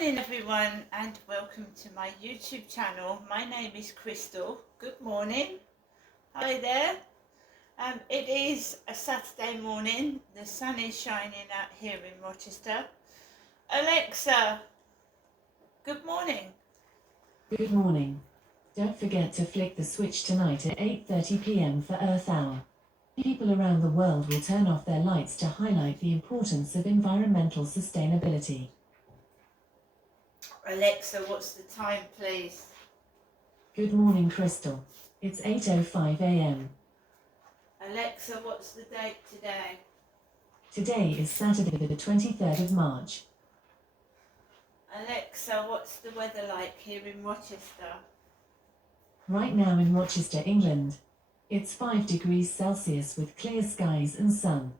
morning everyone and welcome to my YouTube channel. My name is Crystal. Good morning. Hi there. It is a Saturday morning. The sun is shining out here in Rochester. Alexa, good morning. Good morning. Don't forget to flick the switch tonight at 8:30 p.m. for Earth Hour. People around the world will turn off their lights to highlight the importance of environmental sustainability. Alexa, what's the time please? Good morning, Crystal. It's 8:05 a.m. Alexa, what's the date today? Today is Saturday the 23rd of March. Alexa, what's the weather like here in Rochester? Right now in Rochester, England, it's 5 degrees Celsius with clear skies and sun.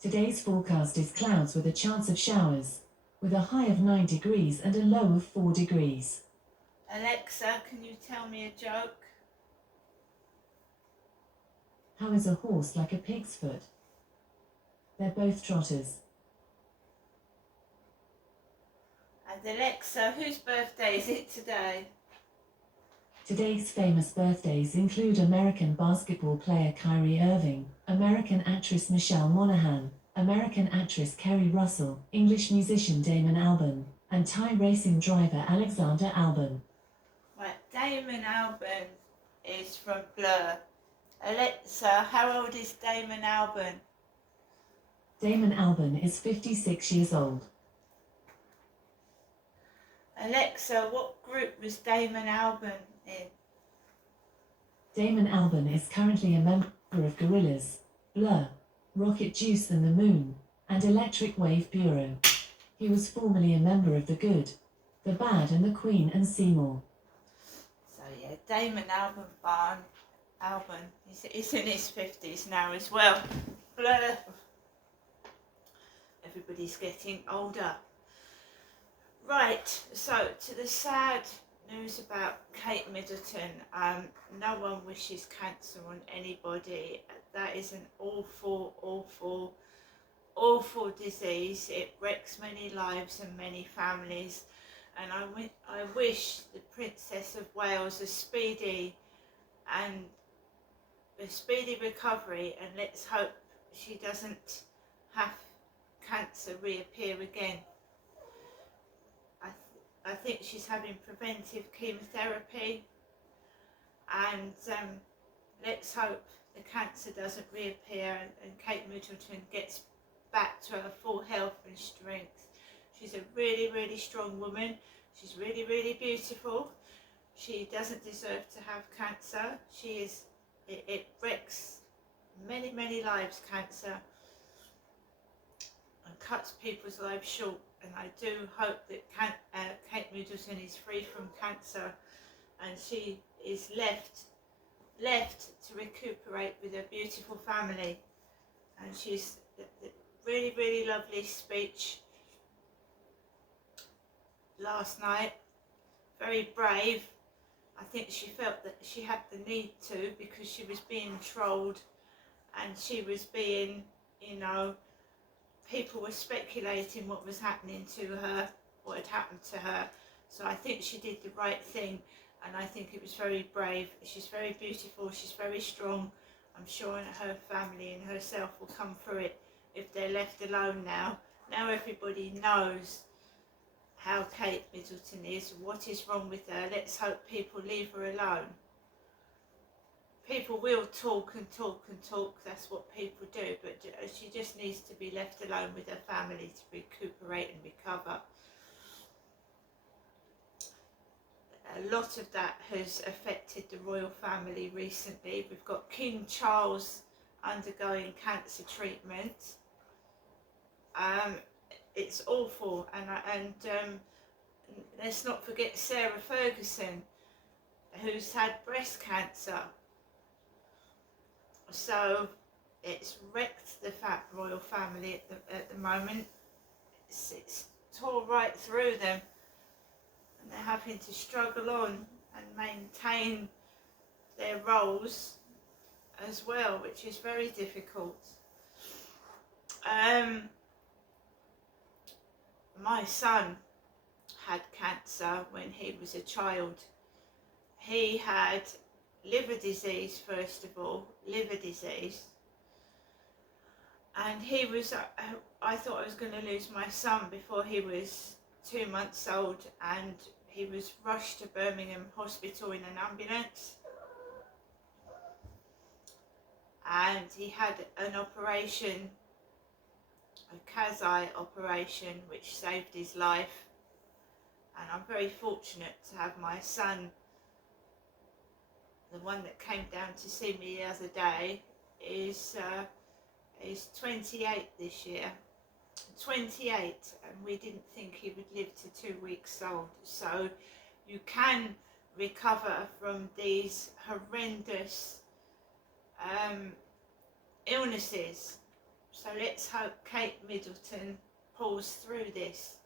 Today's forecast is clouds with a chance of showers, with a high of 9 degrees and a low of 4 degrees. Alexa, can you tell me a joke? How is a horse like a pig's foot? They're both trotters. And Alexa, whose birthday is it today? Today's famous birthdays include American basketball player Kyrie Irving, American actress Michelle Monaghan, American actress Kerry Russell, English musician Damon Albarn, and Thai racing driver Alexander Albon. Right, Damon Albarn is from Blur. Alexa, how old is Damon Albarn? Damon Albarn is 56 years old. Alexa, what group was Damon Albarn in? Damon Albarn is currently a member of Gorillaz, Blur, Rocket Juice and the Moon, and Electric Wave Bureau. He was formerly a member of The Good, The Bad and The Queen and Seymour. So yeah, Damon Albarn, he's in his 50s now as well. Blur. Everybody's getting older. Right, so to the sad news about Kate Middleton. No one wishes cancer on anybody. That is an awful, awful, awful disease. It wrecks many lives and many families. And I wish the Princess of Wales a speedy recovery, and let's hope she doesn't have cancer reappear again. I think she's having preventive chemotherapy, and let's hope the cancer doesn't reappear and Kate Middleton gets back to her full health and strength. She's a really, really strong woman. She's really, really beautiful. She doesn't deserve to have cancer. It wrecks many, many lives, cancer, and cuts people's lives short. And I do hope that Kate Middleton is free from cancer and she is left to recuperate with her beautiful family. And she's really, really lovely speech last night. Very brave. I think she felt that she had the need to, because she was being trolled and she was being, people were speculating what was happening to her, what had happened to her. So I think she did the right thing, and I think it was very brave. She's very beautiful, she's very strong. I'm sure her family and herself will come through it if they're left alone now. Now everybody knows how Kate Middleton is, what is wrong with her. Let's hope people leave her alone. People will talk and talk and talk, that's what people do, but she just needs to be left alone with her family to recuperate and recover. A lot of that has affected the royal family recently. We've got King Charles undergoing cancer treatment. It's awful, and let's not forget Sarah Ferguson, who's had breast cancer. So it's wrecked the royal family at the moment. It's tore right through them, and they're having to struggle on and maintain their roles as well, which is very difficult. My son had cancer when he was a child. He had liver disease, first of all, liver disease. And he was, I thought I was going to lose my son before he was 2 months old, and he was rushed to Birmingham Hospital in an ambulance. And he had an operation, a Kazai operation, which saved his life. And I'm very fortunate to have my son, the one that came down to see me the other day, is 28 this year. 28, and we didn't think he would live to 2 weeks old. So you can recover from these horrendous illnesses. So let's hope Kate Middleton pulls through this,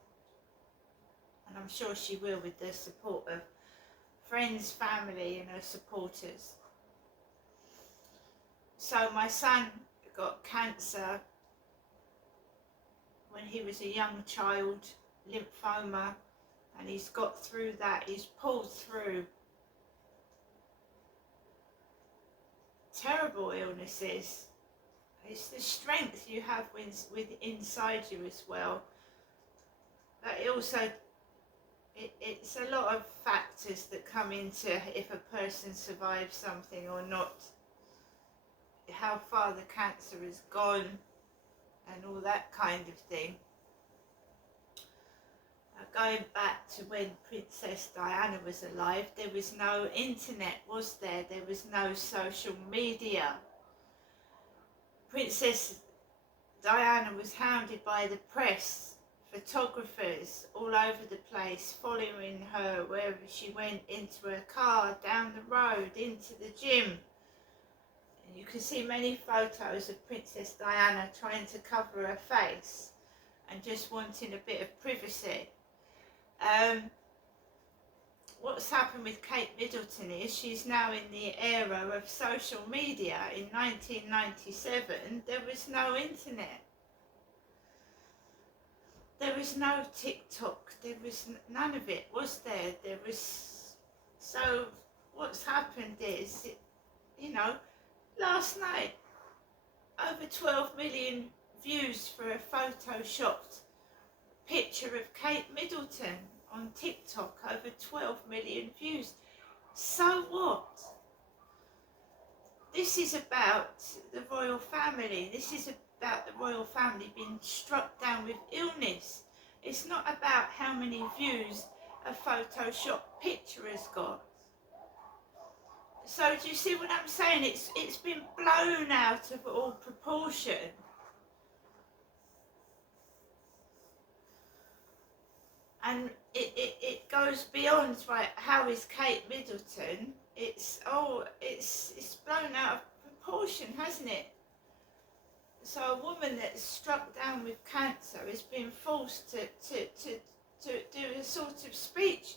and I'm sure she will, with the support of friends, family and her supporters. So my son got cancer when he was a young child, lymphoma, and he's got through that. He's pulled through terrible illnesses. It's the strength you have with inside you as well. But it also, it's a lot of factors that come into if a person survives something or not. How far the cancer has gone and all that kind of thing. Going back to when Princess Diana was alive, there was no internet, was there? There was no social media. Princess Diana was hounded by the press, photographers all over the place, following her wherever she went, into her car, down the road, into the gym. And you can see many photos of Princess Diana trying to cover her face and just wanting a bit of privacy. What's happened with Kate Middleton is she's now in the era of social media. In 1997, there was no internet. There was no TikTok. There was none of it, was there? There was... So what's happened is, last night, over 12 million views for a photoshopped picture of Kate Middleton on TikTok, over 12 million views. So what? This is about the royal family. This is about the royal family being struck down with illness. It's not about how many views a Photoshop picture has got. So do you see what I'm saying? It's been blown out of all proportion. And it goes beyond, right, how is Kate Middleton? It's blown out of proportion, hasn't it? So a woman that's struck down with cancer has been forced to do a sort of speech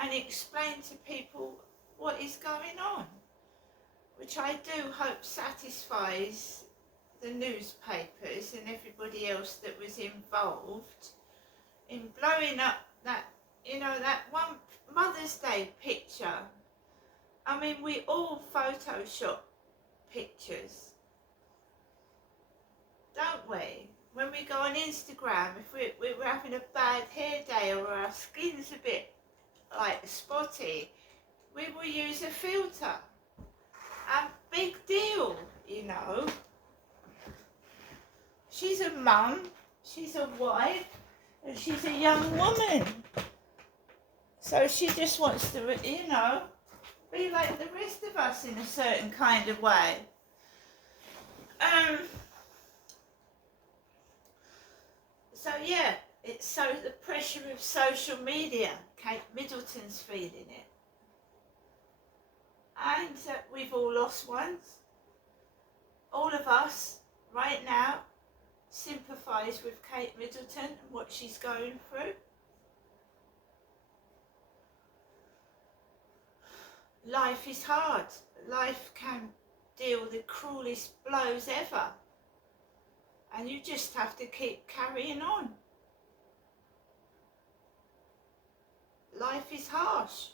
and explain to people what is going on, which I do hope satisfies the newspapers and everybody else that was involved in blowing up that, that one Mother's Day picture. I mean, we all Photoshop pictures, don't we? When we go on Instagram, if we're having a bad hair day or our skin's a bit spotty, we will use a filter. A big deal, She's a mum, she's a wife, and she's a young woman. So she just wants to, be like the rest of us in a certain kind of way. So yeah, it's the pressure of social media. Kate Middleton's feeling it. And we've all lost ones. All of us, right now, sympathise with Kate Middleton and what she's going through. Life is hard. Life can deal the cruelest blows ever. And you just have to keep carrying on. life is harsh.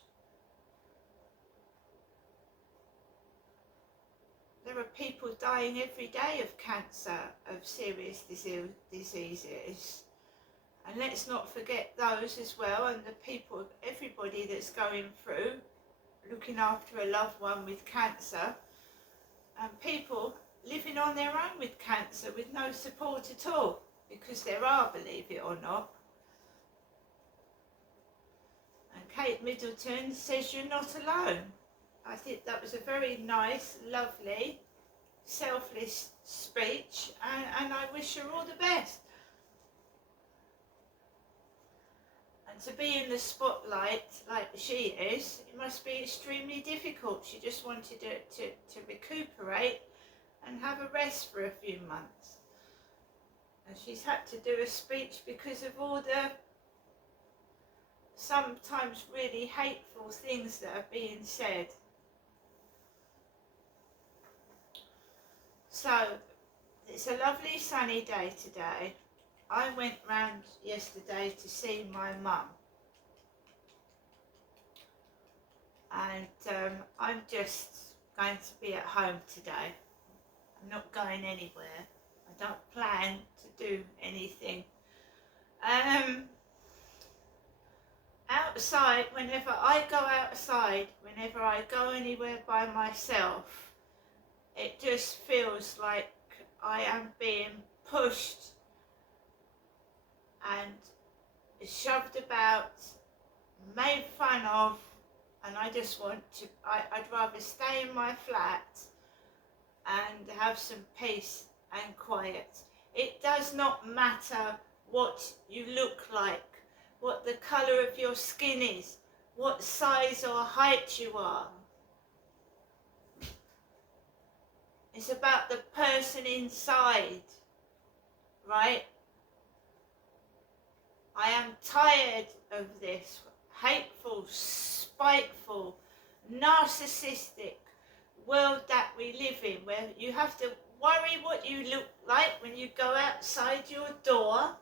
There are people dying every day of cancer, of serious diseases. And let's not forget those as well, and the people, everybody that's going through looking after a loved one with cancer, and people living on their own with cancer with no support at all, because there are, believe it or not. And Kate Middleton says you're not alone. I think that was a very nice, lovely, selfless speech, and I wish her all the best. And to be in the spotlight like she is, it must be extremely difficult. She just wanted to recuperate and have a rest for a few months. And she's had to do a speech because of all the sometimes really hateful things that are being said. So, it's a lovely sunny day today. I went round yesterday to see my mum. And I'm just going to be at home today. I'm not going anywhere. I don't plan to do anything. Outside, whenever I go outside, whenever I go anywhere by myself, it just feels like I am being pushed and shoved about, made fun of, and I just want to, I'd rather stay in my flat and have some peace and quiet. It does not matter what you look like, what the colour of your skin is, what size or height you are. It's about the person inside, right? I am tired of this hateful, spiteful, narcissistic world that we live in, where you have to worry what you look like when you go outside your door.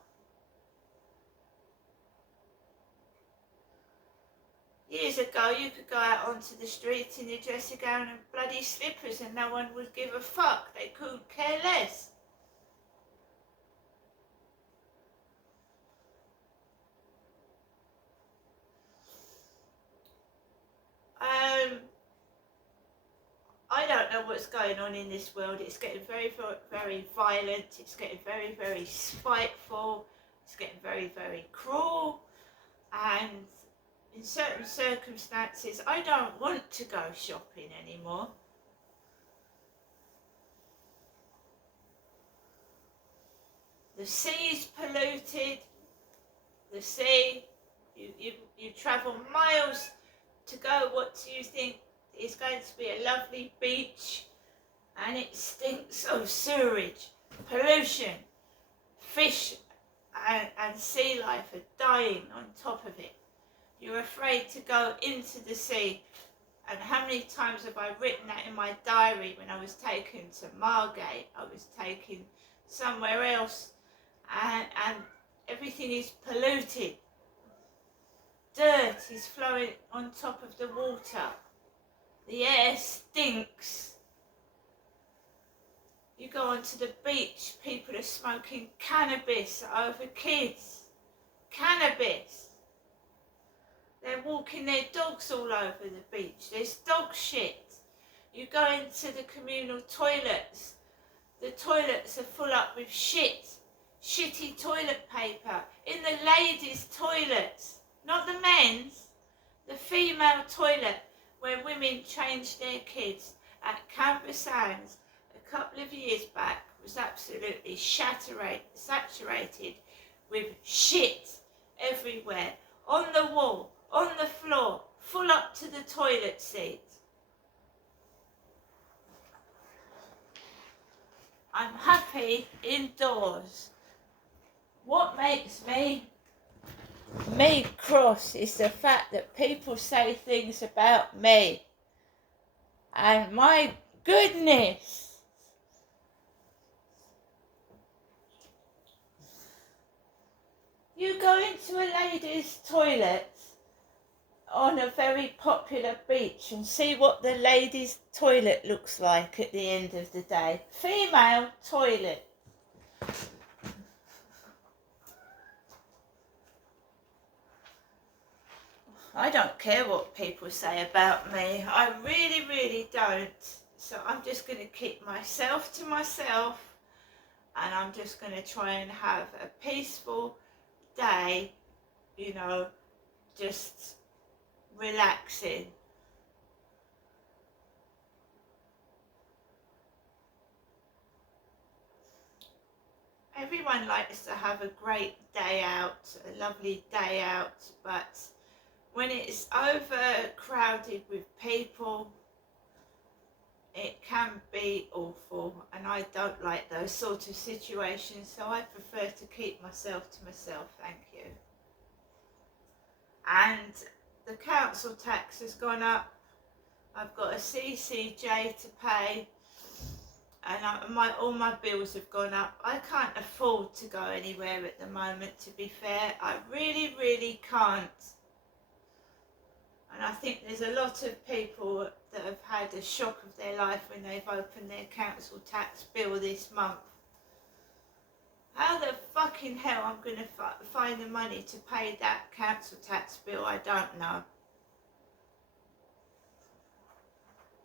Years ago, you could go out onto the street in your dressing gown and bloody slippers and no one would give a fuck. They could care less. I don't know what's going on in this world. It's getting very, very violent. It's getting very, very spiteful. It's getting very, very cruel. And in certain circumstances, I don't want to go shopping anymore. The sea's polluted. The sea, you travel miles to go what do you think is going to be a lovely beach, and it stinks of sewage, pollution, fish and sea life are dying on top of it. You're afraid to go into the sea. And how many times have I written that in my diary when I was taken to Margate, I was taken somewhere else, and everything is polluted. Dirt is flowing on top of the water. The air stinks. You go onto the beach, people are smoking cannabis over kids. Cannabis. They're walking their dogs all over the beach. There's dog shit. You go into the communal toilets. The toilets are full up with shit. Shitty toilet paper. In the ladies' toilets. Not the men's. The female toilet where women change their kids at Canberra Sands a couple of years back was absolutely saturated with shit everywhere. On the wall, on the floor, full up to the toilet seat. I'm happy indoors. What makes me cross is the fact that people say things about me. And my goodness, you go into a lady's toilet on a very popular beach and see what the ladies' toilet looks like at the end of the day. Female toilet. I don't care what people say about me. I really, really don't. So I'm just going to keep myself to myself, and I'm just going to try and have a peaceful day, you know, just relaxing. Everyone likes to have a great day out, a lovely day out, but when it's overcrowded with people, it can be awful, and I don't like those sort of situations, so I prefer to keep myself to myself, thank you. And the council tax has gone up. I've got a CCJ to pay, and all my bills have gone up. I can't afford to go anywhere at the moment, to be fair. I really, really can't. And I think there's a lot of people that have had a shock of their life when they've opened their council tax bill this month. How the fucking hell I'm going to find the money to pay that council tax bill, I don't know.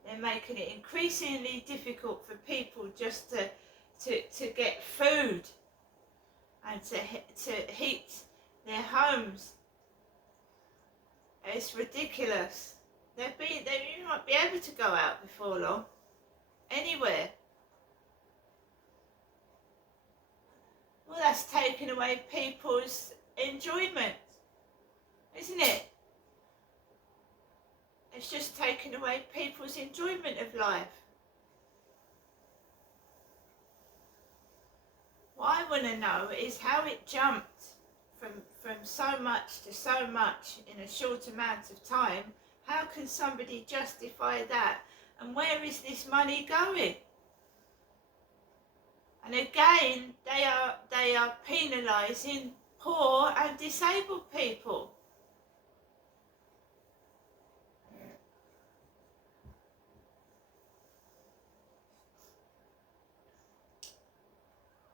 They're making it increasingly difficult for people just to get food and to heat their homes. It's ridiculous. You might be able to go out before long, anywhere. Well, that's taking away people's enjoyment, isn't it? It's just taking away people's enjoyment of life. What I want to know is how it jumped from so much to so much in a short amount of time. How can somebody justify that? And where is this money going? And again, they are penalising poor and disabled people.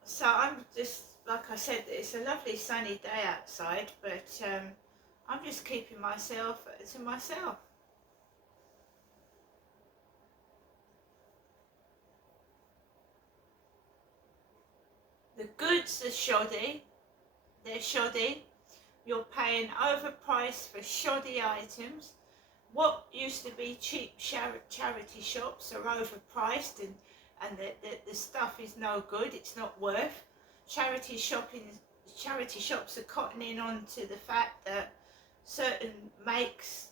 So I'm just, like I said, it's a lovely sunny day outside, but I'm just keeping myself to myself. The goods are shoddy. They're shoddy. You're paying overpriced for shoddy items. What used to be cheap charity shops are overpriced, and the stuff is no good. It's not worth. Charity shops are cottoning on to the fact that certain makes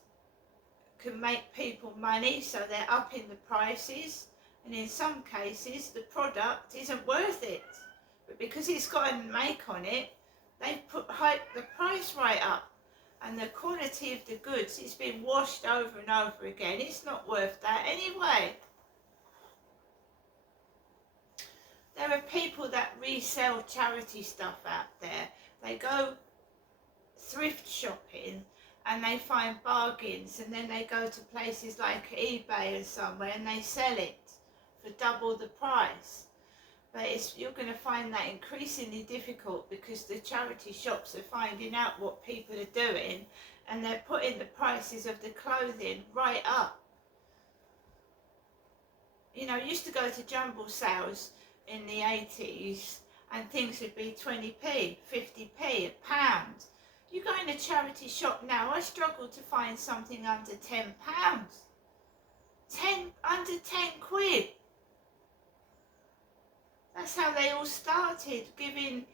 can make people money, so they're upping the prices, and in some cases the product isn't worth it, but because it's got a make on it, they hike the price right up, and the quality of the goods, it's been washed over and over again. It's not worth that anyway. There are people that resell charity stuff out there. They go thrift shopping and they find bargains, and then they go to places like eBay and somewhere and they sell it for double the price. But you're going to find that increasingly difficult, because the charity shops are finding out what people are doing, and they're putting the prices of the clothing right up. You know, I used to go to jumble sales in the 80s and things would be 20p, 50p, a pound. You go in a charity shop now, I struggle to find something under £10. Under 10 quid. That's how they all started, giving,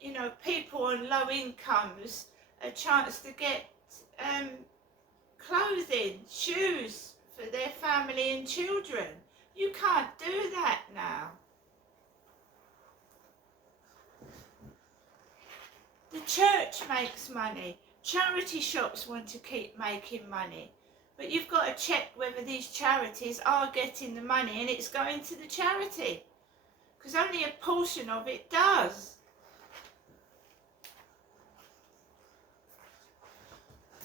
you know, people on low incomes a chance to get clothing, shoes for their family and children. You can't do that now. The church makes money. Charity shops want to keep making money. But you've got to check whether these charities are getting the money and it's going to the charity, because only a portion of it does.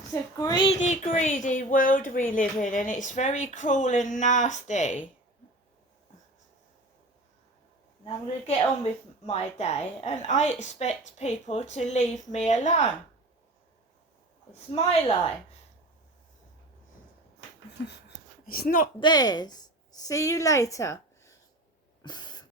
It's a greedy, greedy world we live in, and it's very cruel and nasty. Now I'm going to get on with my day, and I expect people to leave me alone. It's my life. It's not theirs. See you later.